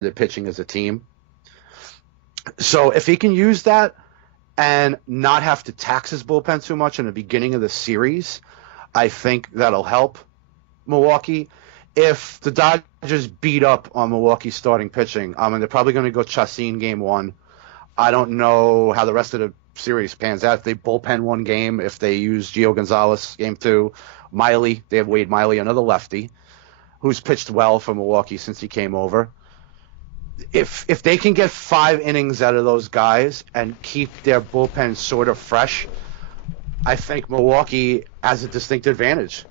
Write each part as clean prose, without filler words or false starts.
pitching as a team. So if he can use that and not have to tax his bullpen too much in the beginning of the series, I think that'll help Milwaukee. If the Dodgers beat up on Milwaukee's starting pitching, they're probably going to go Chacin game one. I don't know how the rest of the series pans out. If they bullpen one game, if they use Gio Gonzalez game two, Miley, they have Wade Miley, another lefty, who's pitched well for Milwaukee since he came over. If they can get 5 innings out of those guys and keep their bullpen sort of fresh, I think Milwaukee has a distinct advantage.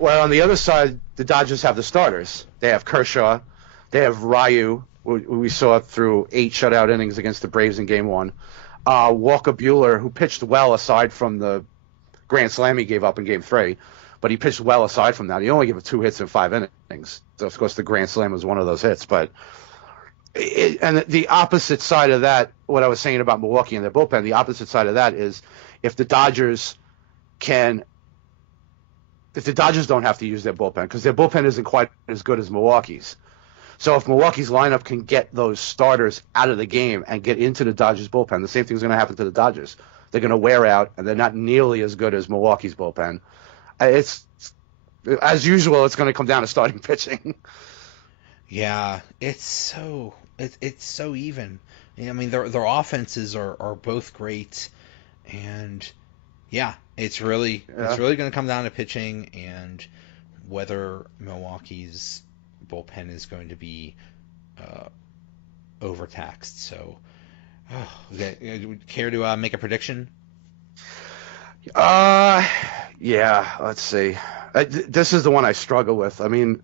Well, on the other side, the Dodgers have the starters. They have Kershaw. They have Ryu, who we saw through 8 shutout innings against the Braves in Game 1. Walker Buehler, who pitched well aside from the grand slam he gave up in Game 3. But he pitched well aside from that. He only gave up 2 hits in 5 innings. So, of course, the grand slam was one of those hits. But and the opposite side of that, what I was saying about Milwaukee and their bullpen, the opposite side of that is if the Dodgers don't have to use their bullpen, because their bullpen isn't quite as good as Milwaukee's. So if Milwaukee's lineup can get those starters out of the game and get into the Dodgers bullpen, the same thing's going to happen to the Dodgers. They're going to wear out, and they're not nearly as good as Milwaukee's bullpen. It's as usual. It's going to come down to starting pitching. Yeah, it's so even. I mean, their offenses are both great, and yeah, it's really going to come down to pitching and whether Milwaukee's bullpen is going to be overtaxed. So, care to make a prediction? Yeah, let's see. This is the one I struggle with. I mean,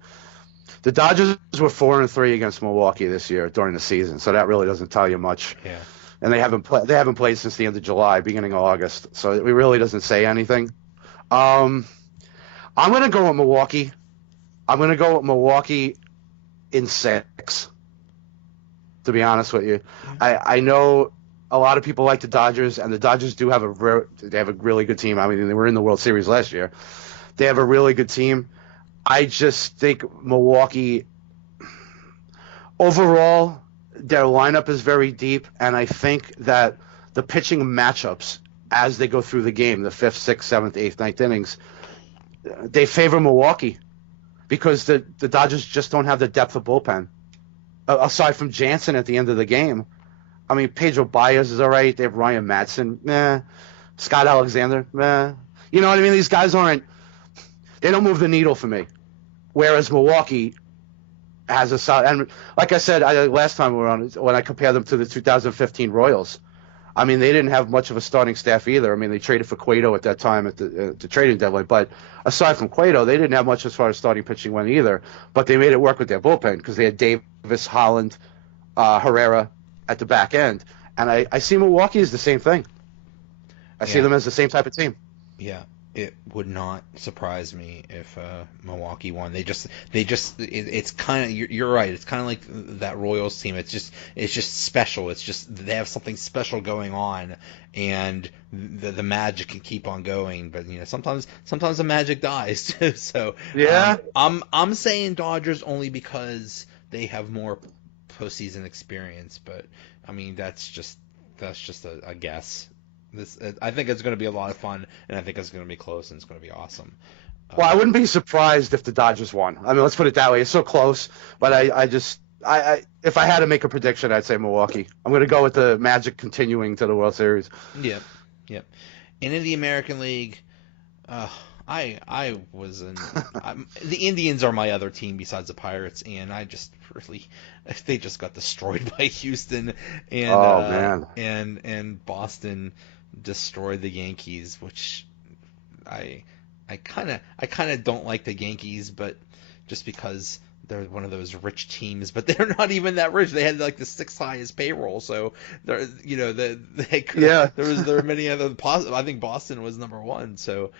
the Dodgers were 4-3 against Milwaukee this year during the season, so that really doesn't tell you much. Yeah. And they haven't played since the end of July, beginning of August, so it really doesn't say anything. I'm going to go with Milwaukee. I'm going to go with Milwaukee in 6, to be honest with you. I know a lot of people like the Dodgers, and the Dodgers do have a really good team. I mean, they were in the World Series last year. They have a really good team. I just think Milwaukee, overall, their lineup is very deep, and I think that the pitching matchups as they go through the game, the 5th, 6th, 7th, 8th, 9th innings, they favor Milwaukee because the Dodgers just don't have the depth of bullpen. Aside from Jansen at the end of the game, I mean, Pedro Baez is all right. They have Ryan Madsen, meh. Scott Alexander, meh. You know what I mean? These guys they don't move the needle for me. Whereas Milwaukee has a solid, and like I said last time we were on, when I compared them to the 2015 Royals, I mean, they didn't have much of a starting staff either. I mean, they traded for Cueto at that time at the trading deadline, but aside from Cueto, they didn't have much as far as starting pitching went either. But they made it work with their bullpen because they had Davis, Holland, Herrera at the back end, and I see Milwaukee as the same thing. I see them as the same type of team. Yeah, it would not surprise me if Milwaukee won. It's kind of, you're right. It's kind of like that Royals team. It's just special. It's just they have something special going on, and the magic can keep on going. But sometimes the magic dies. So yeah, I'm saying Dodgers only because they have more postseason experience, but I mean that's just a guess. I think it's going to be a lot of fun, and I think it's going to be close, and it's going to be awesome. Well, I wouldn't be surprised if the Dodgers won. I mean, let's put it that way. It's so close, but I if I had to make a prediction, I'd say Milwaukee. I'm going to go with the Magic continuing to the World Series. Yeah. And in the American League, I was in. The Indians are my other team besides the Pirates, and they just got destroyed by Houston, and and Boston destroyed the Yankees, which I kind of don't like the Yankees, but just because they're one of those rich teams, but they're not even that rich. They had like the 6th highest payroll, so there were many other. I think Boston was number 1, so.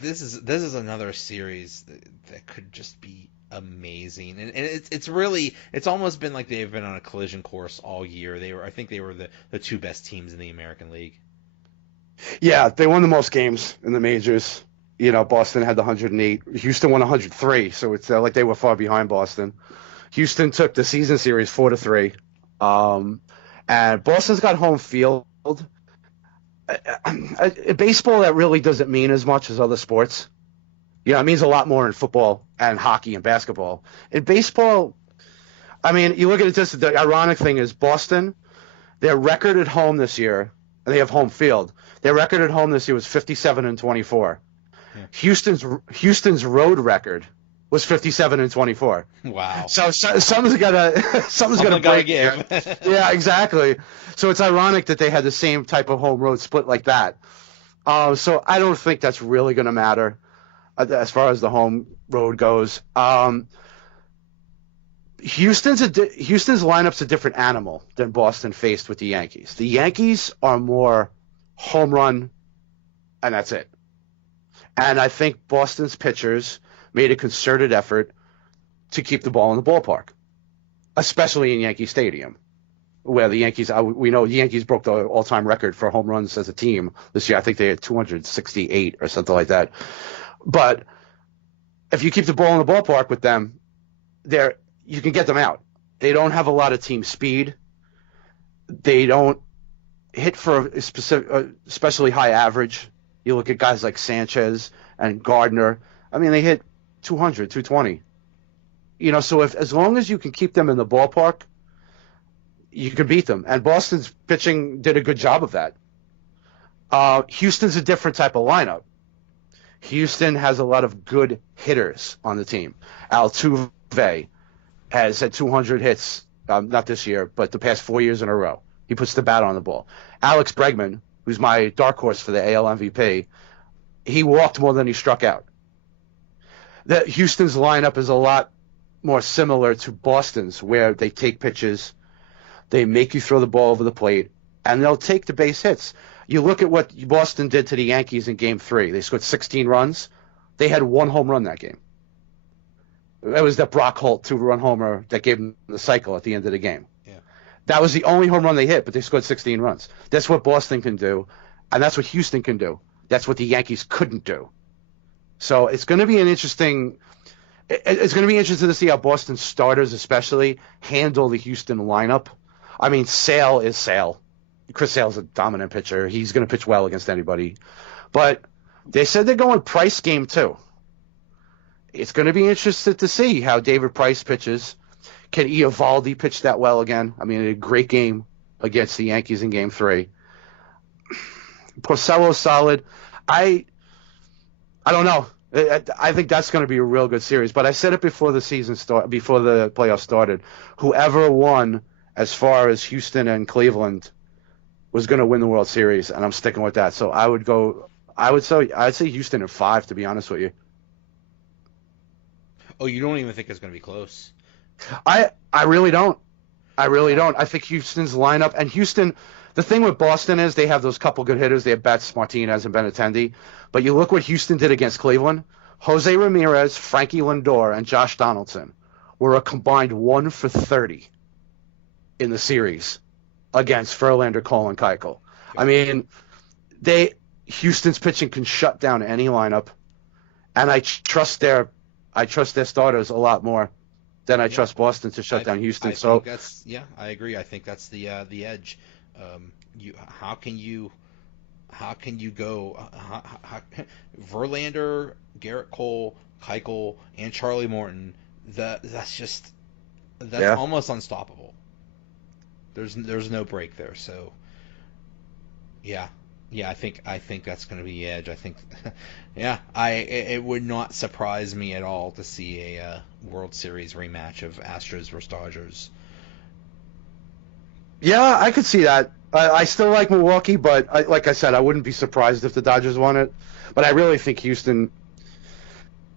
This is another series that could just be amazing, and it's almost been like they've been on a collision course all year. I think they were the 2 best teams in the American League. Yeah, they won the most games in the majors. Boston had the 108. Houston won 103, so it's like they were far behind Boston. Houston took the season series 4-3, and Boston's got home field. In baseball, that really doesn't mean as much as other sports. It means a lot more in football and hockey and basketball. In baseball, I mean, you look at it. Just the ironic thing is Boston, their record at home this year, and they have home field. Their record at home this year was 57-24. Yeah. Houston's road record was 57-24. Wow. So something's gonna break. Give. Yeah, exactly. So it's ironic that they had the same type of home road split like that. So I don't think that's really going to matter as far as the home road goes. Houston's lineup's a different animal than Boston faced with the Yankees. The Yankees are more home run, and that's it. And I think Boston's pitchers made a concerted effort to keep the ball in the ballpark, especially in Yankee Stadium, where the Yankees, we know the Yankees broke the all-time record for home runs as a team this year. I think they had 268 or something like that. But if you keep the ball in the ballpark with them, you can get them out. They don't have a lot of team speed. They don't hit for a especially high average. You look at guys like Sanchez and Gardner. I mean, they hit 200, 220. So as long as you can keep them in the ballpark, you can beat them. And Boston's pitching did a good job of that. Houston's a different type of lineup. Houston has a lot of good hitters on the team. Altuve has had 200 hits, not this year, but the past 4 years in a row. He puts the bat on the ball. Alex Bregman, who's my dark horse for the AL MVP, he walked more than he struck out. Houston's lineup is a lot more similar to Boston's, where they take pitches, they make you throw the ball over the plate, and they'll take the base hits. You look at what Boston did to the Yankees in Game 3. They scored 16 runs. They had one home run that game. That was that Brock Holt 2-run homer that gave them the cycle at the end of the game. Yeah. That was the only home run they hit, but they scored 16 runs. That's what Boston can do, and that's what Houston can do. That's what the Yankees couldn't do. So it's going to be interesting to see how Boston starters especially handle the Houston lineup. I mean, Sale is Sale. Chris Sale's a dominant pitcher. He's going to pitch well against anybody. But they said they're going Price game 2. It's going to be interesting to see how David Price pitches. Can Eovaldi pitch that well again? I mean, a great game against the Yankees in Game 3. Porcello's solid. I don't know. I think that's going to be a real good series. But I said it before the playoffs started. Whoever won as far as Houston and Cleveland was going to win the World Series, and I'm sticking with that. So I'd say Houston in 5, to be honest with you. Oh, you don't even think it's going to be close? I really don't. I think Houston's lineup, and Houston, the thing with Boston is they have those couple good hitters. They have Betts, Martinez, and Benintendi. But you look what Houston did against Cleveland. Jose Ramirez, Frankie Lindor, and Josh Donaldson were a combined 1 for 30 in the series against Verlander, Cole, and Keuchel. I mean, Houston's pitching can shut down any lineup, and I trust their starters a lot more than I trust Boston to shut down Houston. I agree. I think that's the edge. How can you go Verlander, Garrett Cole, Keuchel, and Charlie Morton? That's almost unstoppable. There's no break there. So I think that's going to be the edge. I think it would not surprise me at all to see a World Series rematch of Astros versus Dodgers. Yeah, I could see that. I still like Milwaukee, but like I said, I wouldn't be surprised if the Dodgers won it. But I really think Houston.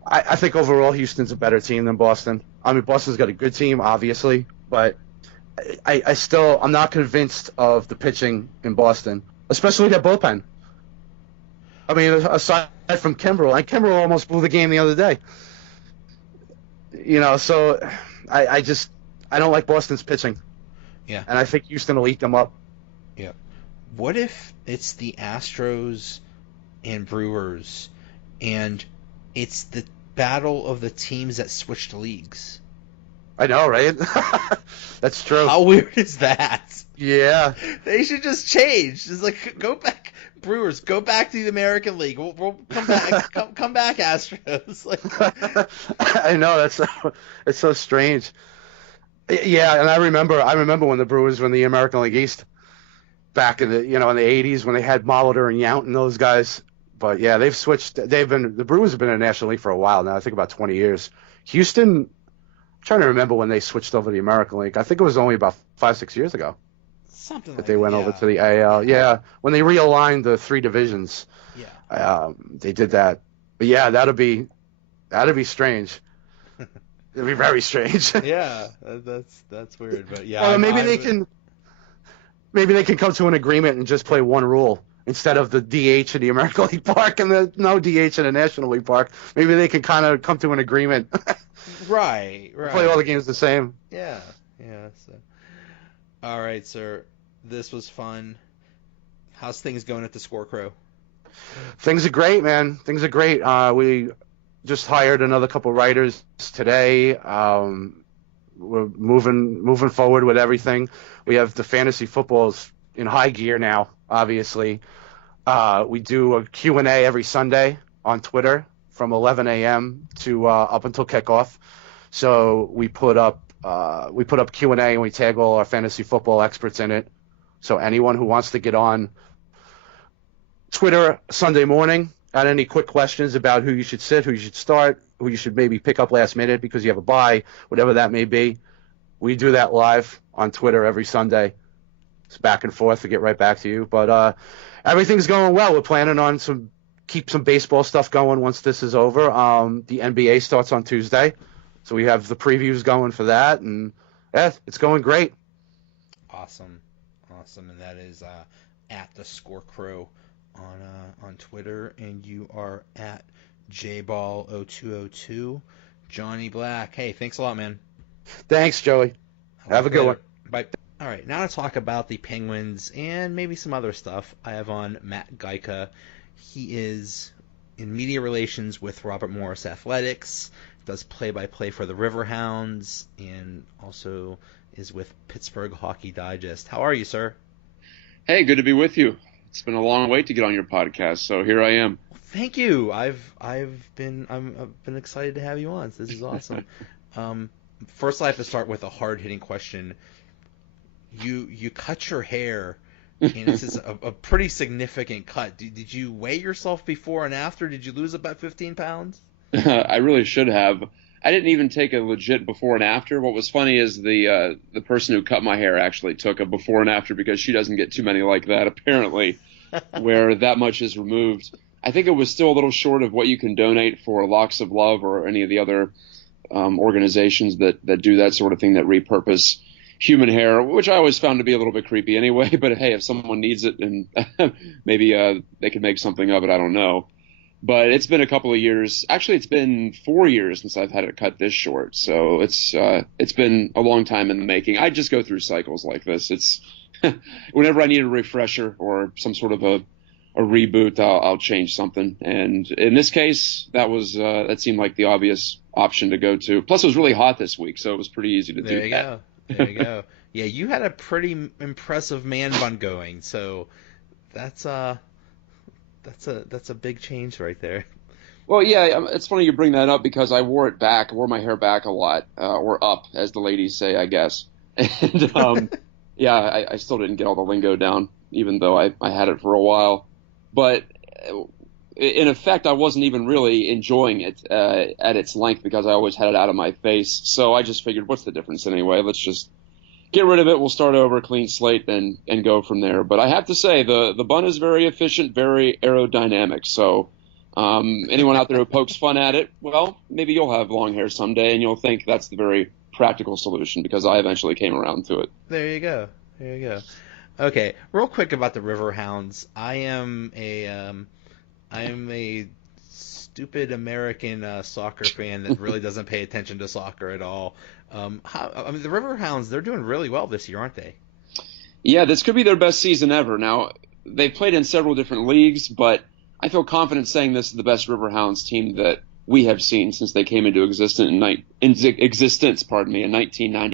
I think overall Houston's a better team than Boston. I mean, Boston's got a good team, obviously, but I'm not convinced of the pitching in Boston, especially their bullpen. I mean, aside from Kimbrel, and Kimbrel almost blew the game the other day. So I don't like Boston's pitching. Yeah. And I think Houston will eat them up. Yeah. What if it's the Astros and Brewers and it's the battle of the teams that switched leagues. I know, right? That's true. How weird is that? Yeah. They should just change. Just like go back, Brewers. Go back to the American League. We'll come back. come back, Astros. Like, I know it's so strange. Yeah, and I remember when the Brewers were in the American League East back in the in the 80s when they had Molitor and Yount and those guys. But yeah, they've switched. The Brewers have been in the National League for a while now. I think about 20 years. Houston, I'm trying to remember when they switched over to the American League. I think it was only about 5-6 years ago. Something that like they went over to the AL. Yeah, when they realigned the 3 divisions. Yeah. They did that. But yeah, that'd be strange. It'd be very strange. Yeah, that's weird, but yeah. Maybe they can come to an agreement and just play one rule instead of the DH in the American League Park and the no DH in the National League Park. Maybe they can kind of come to an agreement. Right. Play all the games the same. Yeah. So. All right, sir. This was fun. How's things going at the Scorecrow? Things are great, man. Things are great. We just hired another couple writers today. We're moving forward with everything. We have the fantasy footballs in high gear now, obviously. We do a Q&A every Sunday on Twitter from 11 a.m. to up until kickoff. So we put up Q&A and we tag all our fantasy football experts in it. So anyone who wants to get on Twitter Sunday morning, got any quick questions about who you should sit, who you should start, who you should maybe pick up last minute because you have a bye, whatever that may be, we do that live on Twitter every Sunday. It's back and forth to get right back to you. But everything's going well. We're planning on keep some baseball stuff going once this is over. The NBA starts on Tuesday, so we have the previews going for that, and yeah, it's going great. Awesome, and that is at the Scorecrow on Twitter, and you are at jball0202. Johnny Black. Hey, thanks a lot, man. Thanks, Joey. Have a good one. Bye. All right, now to talk about the Penguins and maybe some other stuff. I have on Matt Gajtka. He is in media relations with Robert Morris Athletics, does play-by-play for the Riverhounds, and also is with Pittsburgh Hockey Digest. How are you, sir? Hey, good to be with you. It's been a long wait to get on your podcast, so here I am. Thank you. I've been excited to have you on. This is awesome. First, I have to start with a hard-hitting question. You cut your hair, and it's a pretty significant cut. Did you weigh yourself before and after? Did you lose about 15 pounds? I really should have. I didn't even take a legit before and after. What was funny is the person who cut my hair actually took a before and after because she doesn't get too many like that, apparently, where that much is removed. I think it was still a little short of what you can donate for Locks of Love or any of the other organizations that do that sort of thing, that repurpose human hair, which I always found to be a little bit creepy anyway. But hey, if someone needs it, and maybe they could make something of it, I don't know. But it's been a couple of years. Actually, it's been 4 years since I've had it cut this short. So it's been a long time in the making. I just go through cycles like this. It's whenever I need a refresher or some sort of a reboot, I'll change something. And in this case, that seemed like the obvious option to go to. Plus, it was really hot this week, so it was pretty easy to do that. There you go. Yeah, you had a pretty impressive man bun going, so that's a big change right there. Well, yeah, it's funny you bring that up because I wore my hair back a lot, or up, as the ladies say, I guess. And yeah, I still didn't get all the lingo down, even though I had it for a while. But in effect, I wasn't even really enjoying it at its length because I always had it out of my face. So I just figured, what's the difference anyway? Let's just get rid of it. We'll start over, clean slate, and go from there. But I have to say, the bun is very efficient, very aerodynamic. So anyone out there who pokes fun at it, well, maybe you'll have long hair someday, and you'll think that's the very practical solution because I eventually came around to it. There you go. Okay, real quick about the Riverhounds. I am a stupid American soccer fan that really doesn't pay attention to soccer at all. The Riverhounds, they're doing really well this year, aren't they? Yeah, this could be their best season ever. Now, they've played in several different leagues, but I feel confident saying this is the best Riverhounds team that we have seen since they came into existence in 1990.